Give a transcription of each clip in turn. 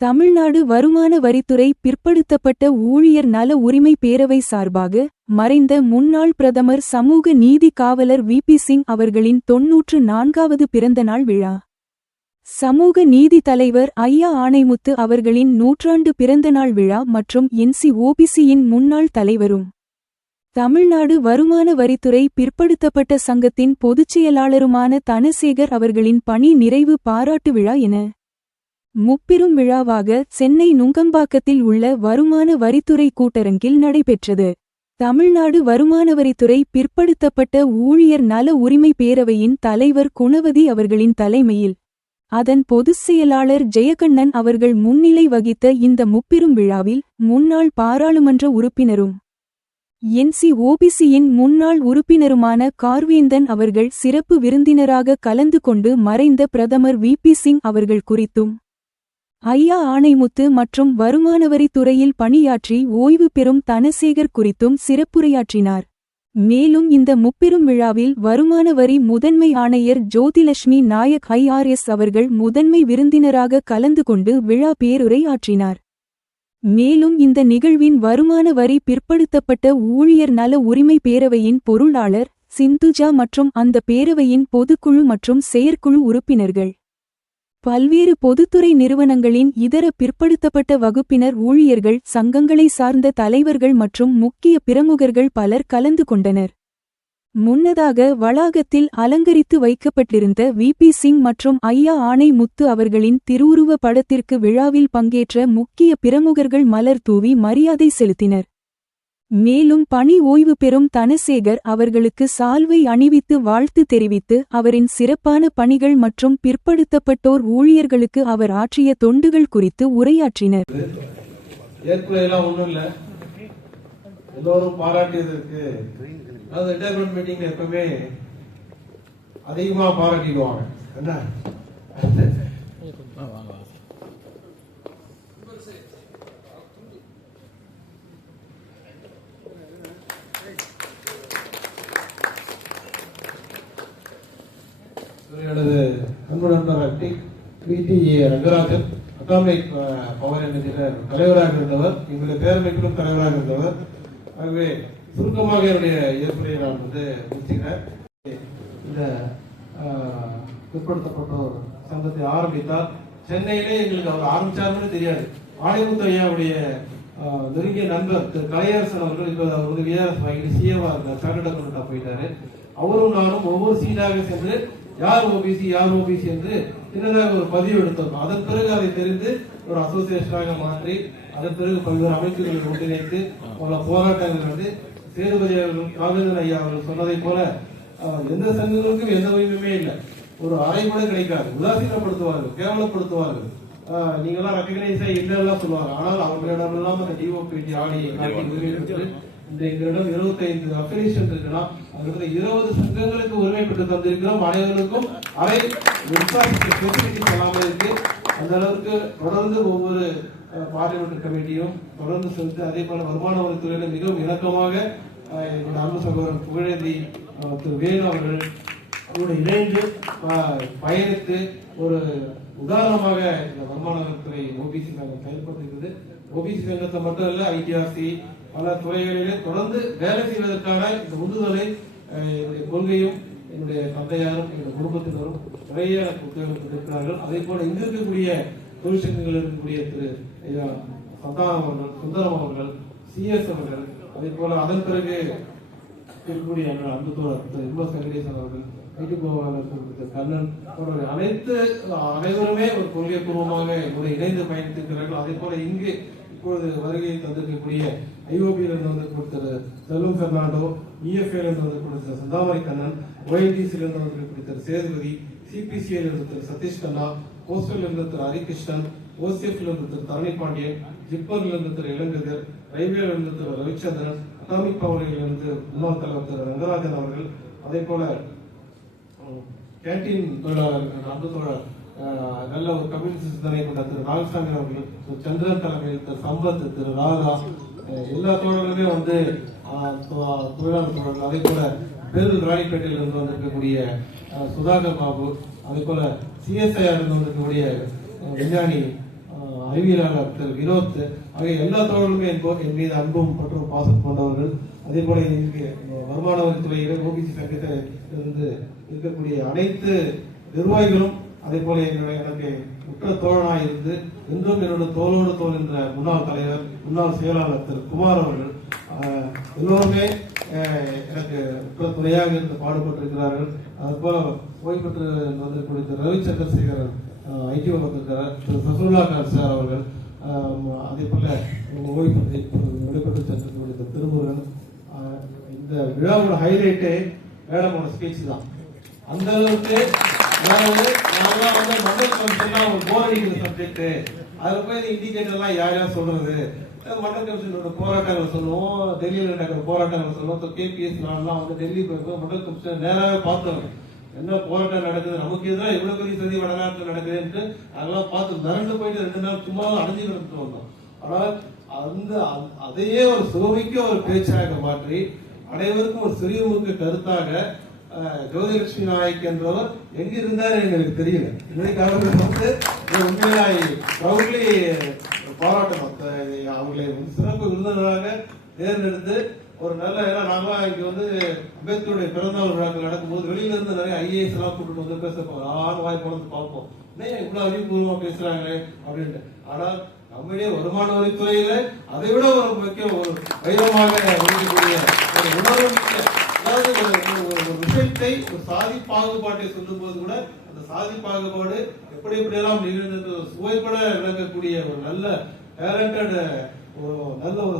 தமிழ்நாடு வருமான வரித்துறை பிற்படுத்தப்பட்ட ஊழியர் நல உரிமை பேரவை சார்பாக மறைந்த முன்னாள் பிரதமர் சமூக நீதி காவலர் விபி சிங் அவர்களின் 94வது பிறந்தநாள் விழா. சமூக நீதி தலைவர் ஐயா ஆணைமுத்து அவர்களின் 100ஆண்டு பிறந்தநாள் விழா மற்றும் NCOBCயின் முன்னாள் தலைவரும் தமிழ்நாடு வருமான வரித்துறை பிற்படுத்தப்பட்ட சங்கத்தின் பொதுச்செயலாளருமான தனசேகர் அவர்களின் பணி நிறைவு பாராட்டு விழா என முப்பெரும் விழாவாக சென்னை நுங்கம்பாக்கத்தில் உள்ள வருமான வரித்துறை கூட்டரங்கில் நடைபெற்றது. தமிழ்நாடு வருமான வரித்துறை பிற்படுத்தப்பட்ட ஊழியர் நல உரிமை பேரவையின் தலைவர் குணவதி அவர்களின் தலைமையில் அதன் பொதுச் செயலாளர் ஜெயகண்ணன் அவர்கள் முன்னிலை வகித்த இந்த முப்பெரும் விழாவில் முன்னாள் பாராளுமன்ற உறுப்பினரும் NCOBCயின் முன்னாள் உறுப்பினருமான கார்வேந்தன் அவர்கள் சிறப்பு விருந்தினராக கலந்து கொண்டு மறைந்த பிரதமர் விபி சிங் அவர்கள் குறித்தும் ஐயா ஆணைமுத்து மற்றும் வருமானவரித் துறையில் பணியாற்றி ஓய்வு பெறும் தனசேகர் குறித்தும் சிறப்புரையாற்றினார். மேலும் இந்த முப்பெரும் விழாவில் வருமான வரி முதன்மை ஆணையர் ஜோதிலட்சுமி நாயக் IRS அவர்கள் முதன்மை விருந்தினராக கலந்து கொண்டு விழா பேருரை ஆற்றினார். மேலும் இந்த நிகழ்வின் வருமான வரி பிற்படுத்தப்பட்ட ஊழியர் நல உரிமை பேரவையின் பொருளாளர் சிந்துஜா மற்றும் அந்த பேரவையின் பொதுக்குழு மற்றும் செயற்குழு உறுப்பினர்கள் பல்வேறு பொதுத்துறை நிறுவனங்களின் இதர பிற்படுத்தப்பட்ட வகுப்பினர் ஊழியர்கள் சங்கங்களை சார்ந்த தலைவர்கள் மற்றும் முக்கிய பிரமுகர்கள் பலர் கலந்து கொண்டனர். முன்னதாக வளாகத்தில் அலங்கரித்து வைக்கப்பட்டிருந்த விபி சிங் மற்றும் ஐயா ஆணைமுத்து அவர்களின் திருவுருவ படத்திற்கு விழாவில் பங்கேற்ற முக்கிய பிரமுகர்கள் மலர் தூவி மரியாதை செலுத்தினர். மேலும் பணி ஓய்வு பெறும் தனசேகர் அவர்களுக்கு சால்வை அணிவித்து வாழ்த்து தெரிவித்து அவரின் சிறப்பான பணிகள் மற்றும் பிற்படுத்தப்பட்டோர் ஊழியர்களுக்கு அவர் ஆற்றிய தொண்டுகள் குறித்து உரையாற்றினர். எல்லோரும் பாராட்டியதற்கு ரிட்டையர்மெண்ட் மீட்டிங் எப்பவுமே அதிகமா பாராட்டிடுவாங்க. எனது அன்பு நண்பர் PTA ரங்கராஜன் அட்டாமிக் பவர் எனர்ஜியில் தலைவராக இருந்தவர், எங்களுடைய பேரமைப்பிலும் தலைவராக இருந்தவர். ஆகவே சுருக்கமாக என்னுடைய ஏற்புரையை நான் முடிச்சுக்கிறேன். இந்த பிற்படுத்தப்பட்டோர் சங்கத்தை ஆரம்பித்தால் சென்னையிலே எங்களுக்கு அவர் ஆரம்பிச்சாருன்னு தெரியாது. ஆணைமுத்து ஐயாவுடைய நெருங்கிய நண்பர் திரு கலையரசன் அவர்கள் இப்போது அவர் VRS வாங்கிட்டு CA-வா இருந்தார், சார்ட்டர்ட் அக்கௌண்டன்டா போயிட்டாரு. அவரும் நானும் ஒவ்வொரு சீட்டாக சென்று யார் OBC என்று சின்னதாக ஒரு பதிவு எடுத்தோம். அதன் பிறகு அதை தெரிந்து ஒரு அசோசியேஷனாக மாற்றி அதன் பிறகு பல்வேறு அமைப்புகளை ஒன்றிணைத்து பல போராட்டங்கள் வந்து சேதுபதி அவர்கள் காவேந்தன் ஐயா அவர்கள் சொன்னதை போல எந்த சங்கங்களுக்கும் எந்த உரிமையுமே இல்லை, ஒரு அறை கூட கிடைக்காது, உதாசீனப்படுத்துவார்கள், கேவலப்படுத்துவார்கள், நீங்களாம் ரெக்கக்னைஸா இல்லைன்னா சொல்லுவாங்க. ஆனால் அவர்களிடம் எல்லாம் அந்த DOPT ஆணையை காட்டி உரிமை பெற்று இந்த எங்களிடம் 25 அஃபிலியேஷன் இருக்குன்னா அவர்கிட்ட 20 சங்கங்களுக்கு உரிமை பெற்று தந்திருக்கிறோம். அனைவருக்கும் அரை சொல்லாமல் இருக்கு. அந்த அளவுக்கு தொடர்ந்து ஒவ்வொரு பார்லிமெண்ட் கமிட்டியும் தொடர்ந்து செலுத்தி அதே போல வருமான வரித்துறையில மிகவும் இணக்கமாக என்னோட அன்பு சகோதரர் புகழேந்தி திரு வேணு அவர்கள் அவரோட இணைந்து பயணித்து ஒரு உதாரணமாக இந்த வருமான வரித்துறை OBC சங்கம் செயல்படுத்துகிறது. OBC சங்கத்தை மட்டும் இல்ல, ITRC பல துறைகளிலே தொடர்ந்து வேலை செய்வதற்கான இந்த உந்துதலை என்னுடைய கொள்கையும் என்னுடைய தந்தையாரும் என்னுடைய குடும்பத்தினரும் நிறைய உத்தரவு இருக்கிறார்கள். அதே போல இங்கு இருக்கக்கூடிய தொழிற்சங்கங்கள் இருக்கக்கூடிய திரு சந்தானம் அவர்கள், சுந்தரம் அவர்கள், CS அவர்கள், அதே போல அதன் பிறகு இருக்கக்கூடிய அன்பு தோழர் இன்பஸ் வெங்கடேசன் அவர்கள், ஐடி கோவாளர் கண்ணன் போன்ற அனைவருமே ஒரு கொள்கை பூர்வமாக இணைந்து பயணித்திருக்கிறார்கள். அதே போல இங்கு இப்பொழுது வருகையை தந்திருக்கக்கூடிய IOB-லிருந்து வந்திருக்கூடிய திரு செல்வம் பெர்னாண்டோ, EFA-லிருந்து வந்திருக்கூடிய சந்தாமரை கண்ணன், OITC-லிருந்து வந்திருக்கூடிய திரு சேதுபதி, CPCA-லிருந்து திரு சதீஷ் கண்ணா, போஸ்டல்-லிருந்து திரு ஹரிகிருஷ்ணன், OCF-லிருந்து திரு தரணி பாண்டியன், ஜிப்பர்-லிருந்து திரு இளங்கதிர், ரயில்வே-லிருந்து திரு ரவிச்சந்திரன், அட்டாமிக் பவரிலிருந்து முன்னாள் தலைவர் திரு ரங்கராஜன் அவர்கள், அதே போல கேன்டீன் தொழிலாளர் அன்பு தோழர் நல்ல ஒரு கம்யூனிஸ்ட் சிந்தனை கொண்ட திரு நாகசாமி அவர்கள், சந்திரன் தலைமையில் திரு சம்பத், திரு ராதா, எல்லா தோழர்களுமே தொழிலாளர் தோழர்கள். அதே போல பேரூர் ராணிப்பேட்டையில் இருந்து வந்திருக்கக்கூடிய சுதாகர் பாபு, அதே போல CSIR இருந்து வந்திருக்கக்கூடிய விஞ்ஞானி அறிவியலாளர் திரு வினோத் ஆகிய எல்லா தோழர்களுமே என் மீது அன்பும் மற்றும் பாசம் கொண்டவர்கள். அதே போல இங்கே வருமான வரித்துறையில ஓபிசி சங்கத்தில் இருந்து இருக்கக்கூடிய அனைத்து நிர்வாகிகளும் அதே போல எனக்கு உற்ற தோழனாய் இருந்து இன்றும் என்னோட தோளோடு தோல் என்ற முன்னாள் தலைவர் முன்னாள் செயலாளர் திரு குமார் அவர்கள் எல்லோருமே எனக்கு உற்ற துணையாக இருந்து பாடுபட்டிருக்கிறார்கள். அது போல ஓய்வு பெற்று வந்திருக்கூடிய திரு ரவி சந்திரசேகரன் ஐக்கிய வந்திருக்கிறார், திரு சசுல்லா கான் சார் அவர்கள், அதே போல ஓய்வு விடைபெற்று சென்றிருக்கக்கூடிய திரு திருமுருகன். இந்த விழாவோட ஹைலைட்டே மேடமோட ஸ்பீச் தான். அந்த அளவுக்கு மண்டல் கமிஷன் போர் அடிக்கிற சப்ஜெக்ட், அதுல போய் இண்டிகேட்டர் எல்லாம் யார் யார் சொல்றது, மண்டல் கமிஷனோட போராட்டங்கள் சொல்லுவோம், டெல்லியில் நடக்கிற போராட்டங்கள் சொல்லுவோம். கேபிஎஸ் நான்லாம் வந்து டெல்லி போயிருக்கோம், மண்டல் கமிஷன் நேராகவே பார்த்தோம் என்ன போராட்டம் நடக்குது, நமக்கு எதிராக எவ்வளவு பெரிய சதி வடநாட்டில் நடக்குதுன்ட்டு அதெல்லாம் பார்த்து மிரண்டு போயிட்டு 2 நாள் சும்மா அடைஞ்சு கிடந்துட்டு வந்தோம். ஆனால் அந்த அதையே ஒரு சுகமிக்க ஒரு பேச்சாக மாற்றி அனைவருக்கும் ஒரு சிறியமுக கருத்தாக ஜோதிலட்சுமி நாயக் என்றவர் எங்க இருந்தாரு எங்களுக்கு தெரியல. இன்னைக்கு அவர்கள் வந்து உண்மையிலே பாராட்டணும். அவர்களை சிறப்பு விருந்தினராக தேர்ந்தெடுத்து ஒரு நல்ல, ஏன்னா நாம இங்க வந்து அம்பேத்கருடைய பிறந்தநாள் விழாக்கள் நடக்கும்போது வெளியில இருந்து நிறைய ஐஏஎஸ் எல்லாம் கூப்பிட்டு வந்து பேச போறோம், வாய் போனது பார்ப்போம், ஏன் இவ்வளவு அறிவுபூர்வமா பேசுறாங்களே அப்படின்ட்டு. ஆனால் நம்முடைய வருமான வரித்துறையில அதை விட ஒரு முக்கிய ஒரு வைரமாக இருக்கக்கூடிய ஒரு உணர்வு மிக்க, அதாவது ஒரு விஷயத்தை ஒரு சாதி பாகுபாட்டை சொல்லும் போது கூட அந்த சாதி பாகுபாடு எப்படி எப்படியெல்லாம் நிகழ்ந்தது சுவைப்பட விளக்கக்கூடிய ஒரு நல்ல டேலண்டட் ஒரு நல்ல ஒரு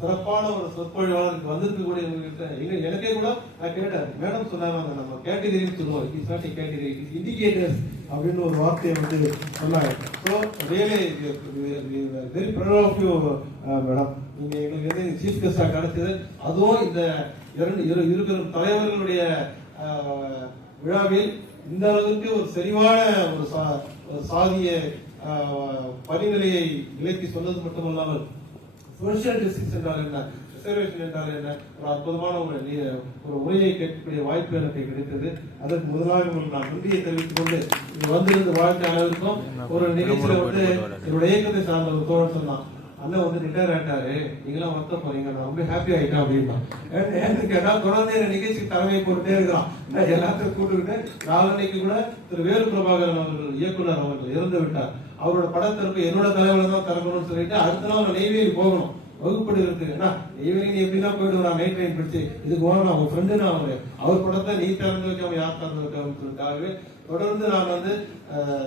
சிறப்பான ஒரு சொற்பொழிவாளருக்கு வந்திருக்கக்கூடிய எனக்கே கூட நான் கேட்டேன். மேடம் சொன்னாங்க நம்ம கேட்டகரின்னு சொல்லுவோம், it is not category, it is indicators அப்படின்னு ஒரு வார்த்தையை வந்து சொன்னாங்க. So really very proud of you madam. நீங்க எங்களுக்கு வந்து சீஃப் கெஸ்டா கிடைச்சது, அதுவும் இந்த இரு பெரும் தலைவர்களுடைய விழாவில் இந்த அளவுக்கு ஒரு செறிவான ஒரு சாதிய பரிநிலையை விலக்கி சொன்னது மட்டுமல்லாமல் சோசியல் ஜஸ்டிஸ் என்றால் என்ன, ரிசர்வேஷன் என்றால் என்ன, ஒரு அற்புதமான ஒரு உரையை கேட்கக்கூடிய வாய்ப்பு எனக்கு கிடைத்தது. அதற்கு முதலாக நான் நன்றியை தெரிவித்துக் கொண்டு இங்க வந்திருந்து வாழ்க்கை அளவிற்கும் ஒரு நிகழ்ச்சியில வந்து என்னோட இயக்கத்தை சார்ந்த ஒரு தோழர் சொன்னான், அண்ணன் வந்து ரிட்டையர் ஆயிட்டாரு, நீங்களாம் வருத்த போறீங்க, நான் ரொம்ப ஹாப்பி ஆயிட்டேன் அப்படின்னா. ஏன்னு கேட்டா தொடர்ந்து என்ன நிகழ்ச்சி தலைமை போட்டுட்டே இருக்கிறான். எல்லாத்தையும் கூட்டுக்கிட்டு நாளன்னைக்கு கூட திரு வேலு பிரபாகரன் அவர்கள் இயக்குனர் அவர்கள் இறந்து விட்டார். அவரோட படத்திற்கு என்னோட தலைவரை தான் திறக்கணும்னு சொல்லிட்டு அடுத்த நாள் நெய்வேலி போகணும் வகுப்படி இருக்கு. நெய்வேலி நீ எப்படின்னா போயிட்டு வரா நைட் ட்ரெயின் பிடிச்சு, இதுக்கு போனா அவங்க ஃப்ரெண்டுன்னு அவர் படத்தை நீ திறந்து வைக்காம யார் திறந்து வைக்காம சொல்லிட்டாகவே தொடர்ந்து நான் வந்து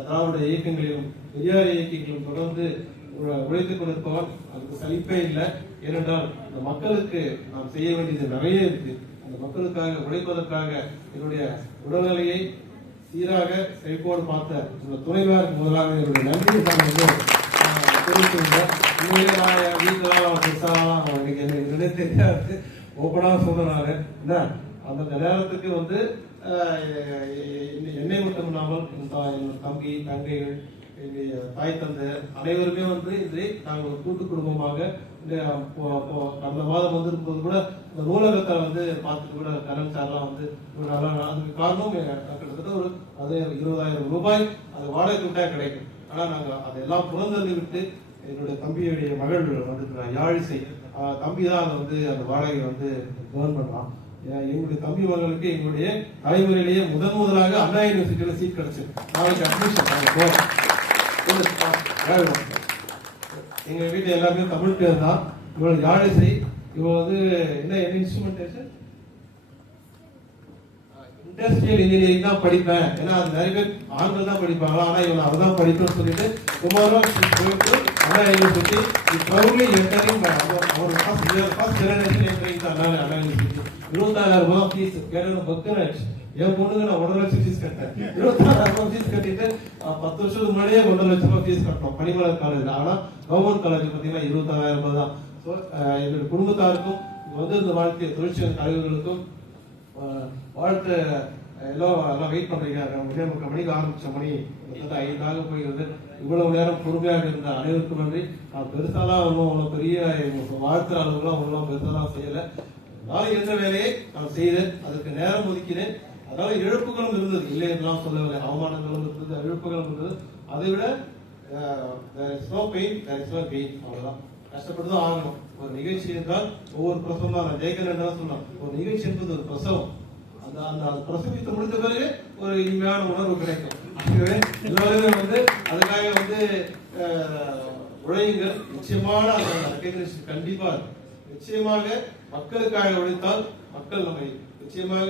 திராவிட இயக்கங்களிலும் பெரியார் இயக்கங்களிலும் தொடர்ந்து உழைத்துக் கொண்டிருப்பவன். அதுக்கு சலிப்பே இல்லை. ஏனென்றால் இந்த மக்களுக்கு நாம் செய்ய வேண்டியது நிறைய இருக்கு. அந்த மக்களுக்காக உழைப்பதற்காக என்னுடைய உடல்நிலையை சீராக செழிப்போடு பார்த்த இந்த துணைவியாருக்கு முதலாக என்னுடைய நன்றி நான் வந்து தெரிவித்துள்ளேன். உண்மையிலே நான் என் வீட்டுலாம் பெருசாலாம் அவங்களுக்கு என்ன தெரியாது, ஓப்பனாக சொல்றாரு. அந்த நேரத்துக்கு வந்து என்னை மட்டும் இல்லாமல் என் தம்பி தங்கைகள் என்னுடைய தாய் தந்தை அனைவருமே வந்து இதை நாங்கள் ஒரு கூட்டு குடும்பமாக கடந்த மாதம் வந்திருக்கும்போது கூட இந்த நூலகத்தை வந்து பார்த்துட்டு கூட கரண் சார்லாம் வந்து நல்லா, அதுக்கு காரணம் கிட்டத்தட்ட ஒரு 20,000 ரூபாய் அது வாடகை விட்டா கிடைக்கும். ஆனா நாங்க அதெல்லாம் புறந்தள்ளி விட்டு என்னுடைய தம்பியுடைய மகள் வந்து யாழிசை தம்பி தான் அதை வந்து அந்த வாடகை வந்து ஏர்ன் பண்றான். எங்களுடைய தம்பி மகளுக்கு எங்களுடைய தலைமுறையிலேயே முதலாக அண்ணா யூனிவர்சிட்டியில சீட் கிடைச்சது. நாளைக்கு அட்மிஷன் எங்க வீட்டுல எல்லாருமே தமிழ் பேர் தான். இவ்வளவு யாழிசை, இவள் வந்து என்ன இன்ஸ்ட்ருமெண்டேஷன் இண்டஸ்ட்ரியல் இன்ஜினியரிங் தான் படிப்பேன். ஏன்னா அது நிறைய பேர் ஆண்கள் தான் படிப்பாங்களா, ஆனா இவன் அதுதான் படிப்பேன்னு சொல்லிட்டு சுமாரா போயிட்டு அண்ணா யூனிவர்சிட்டி ப்ரௌட்லி என்டரிங் அவர் ஃபர்ஸ்ட் ஜெனரேஷன் என்டரிங் அண்ணா யூனிவர்சிட்டி. 24,000 ரூபாய் ஃபீஸ் கேட்டணும். பக்தராஜ் என் பொண்ணுக்கு நான் 1.5 லட்சம் ஃபீஸ் கட்டேன். 26,000 ரூபாய் ஃபீஸ் கட்டிட்டு 10 வருஷத்துக்கு முன்னாடியே 1.5 லட்சம் ரூபாய் ஃபீஸ் கட்டணும் பனிமலர் காலேஜ். ஆனா கவர்மெண்ட் காலேஜ் பார்த்தீங்கன்னா 26,000 ரூபாய் தான். ஸோ என்னுடைய குடும்பத்தாருக்கும் வந்து இந்த வாழ்க்கை தொழிற்சங்க தலைவர்களுக்கும் வாழ்த்து. எல்லாம் வெயிட் பண்றீங்க. 3:30 மணிக்கு ஆரம்பிச்ச மணி 5 போய் இவ்வளவு நேரம் பொறுமையாக இருந்த அனைவருக்கும் நன்றி. நான் பெருசாலாம் ஒன்றும் பெரிய வாழ்த்துற அளவுலாம் ஒன்றும் பெருசாலாம் செய்யல. நான் எந்த வேலையை நான் செய்தேன், அதுக்கு நேரம் ஒதுக்கினேன். அதனால இழப்புகளும் இருந்தது, இல்லை என்றெல்லாம் சொல்லவில்லை. அவமானங்களும் இருந்தது, இழப்புகளும் இருந்தது. அதை விட there is no pain, there is no gain. அவ்வளவுதான். கஷ்டப்பட்டு தான் ஆகணும். ஒரு நிகழ்ச்சி என்றால் ஒவ்வொரு பிரசவம் தான் ஜெயகன் என்ன சொன்னோம், ஒரு நிகழ்ச்சி என்பது ஒரு பிரசவம். அந்த பிரசவித்து முடிந்த பிறகு ஒரு இனிமையான உணர்வு கிடைக்கும். ஆகவே எல்லாருமே அதுக்காக உழையுங்கள். நிச்சயமான அந்த ரெகக்னிஷன் கண்டிப்பா நிச்சயமாக மக்களுக்காக உழைத்தால் மக்கள் நம்மை நிச்சயமாக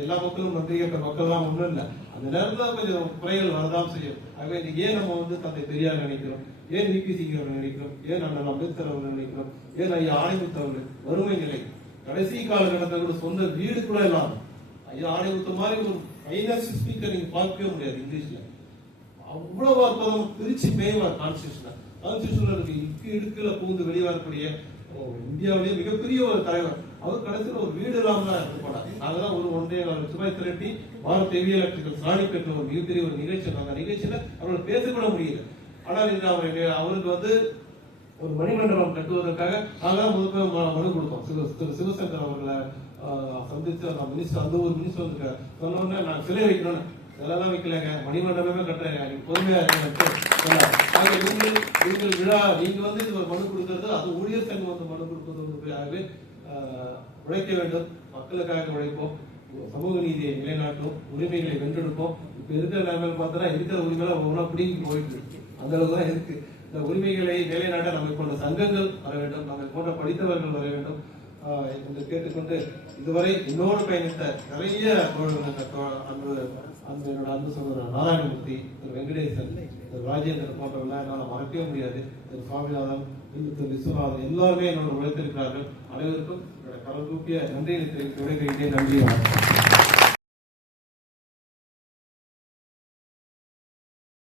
எல்லா மக்களும் நன்றி கேட்கிற மக்கள் தான் ஒண்ணும் இல்லை. அந்த நேரத்துல கொஞ்சம் குறைகள் வரதான் செய்யும். ஆகவே ஏன் நம்ம தந்தை பெரியார் நினைக்கிறோம், ஏன் விபி சிங் அவர்கள் நினைக்கிறோம், ஏன் அண்ணன் அம்பேத்கர் அவர்கள் நினைக்கிறோம், ஏன் ஐயா ஆணைமுத்து அவர்கள் வறுமை நிலை கடைசி காலகட்டத்தில் கூட சொந்த வீடு கூட இல்லாம ஐயா ஆணைமுத்து மாதிரி ஒரு ஃபைனான்ஸ் ஸ்பீக்கர் நீங்க பார்க்கவே முடியாது இங்கிலீஷ்ல. அவ்வளவு அற்புதம் பிரிச்சு மேய்வார் கான்ஸ்டியூஷன்ல இடுக்குல பூந்து வெளிவரக்கூடிய இந்தியாவிலேயே மிகப்பெரிய ஒரு தலைவர். அவர் கடைசியில் ஒரு வீடு இல்லாம தான் இருந்து போனார். நாங்கதான் ஒரு 1.5 லட்சம் ரூபாய் திரட்டி பாரத் ஹெவி எலக்ட்ரிக்கல் சாணி பெற்ற ஒரு மிகப்பெரிய ஒரு நிகழ்ச்சி. அந்த நிகழ்ச்சியில அவர்கள் பேசக்கூட முடியல. ஆனால் இன்று அவருக்கு ஒரு மணிமண்டபம் கட்டுவதற்காக நாங்கதான் முதல் மனு கொடுத்தோம். சிவசங்கர் அவர்களை சந்தித்து மினிஸ்டர் அந்த ஒரு மினிஸ்டர் வந்திருக்காரு. சொன்னோடனே நான் சிலை வைக்கணும்னு இதெல்லாம் வைக்கலங்க, மணிமண்டபமே கட்டுறேங்க, பொறுமையா நீங்கள் விழா நீங்க இது ஒரு மனு கொடுக்கறது, அது ஊழியர் சங்கம் மனு கொடுப்பது. உழைக்க வேண்டும், மக்களுக்காக உழைப்போம், சமூக நீதியை நிலைநாட்டும், உரிமைகளை வென்றெடுப்போம். இப்ப இருக்கிற நிலைமையில பார்த்தா இருக்கிற உரிமையில ஒவ்வொன்றா பிடிங்கி போயிட்டு இருக்கு. அந்த அளவுக்கு தான் இருக்கு. இந்த உரிமைகளை நிலைநாட்ட நம்மை போன்ற சங்கங்கள் வர வேண்டும், நம்மை போன்ற படித்தவர்கள் வர வேண்டும் என்று கேட்டுக்கொண்டு இதுவரை என்னோடு பயணித்த நிறைய என்னோட அன்பு சகோதரர் நாராயணமூர்த்தி, திரு வெங்கடேசன், திரு ராஜேந்திரன் போன்றவர்கள் என்னால் மறக்கவே முடியாது. திரு சுவாமிநாதன், திரு விஸ்வநாதன் எல்லாருமே என்னோட உழைத்திருக்கிறார்கள். அனைவருக்கும் கடல் தூக்கிய நன்றியை தெரிவித்து விடைபெறுகிறேன். நன்றி.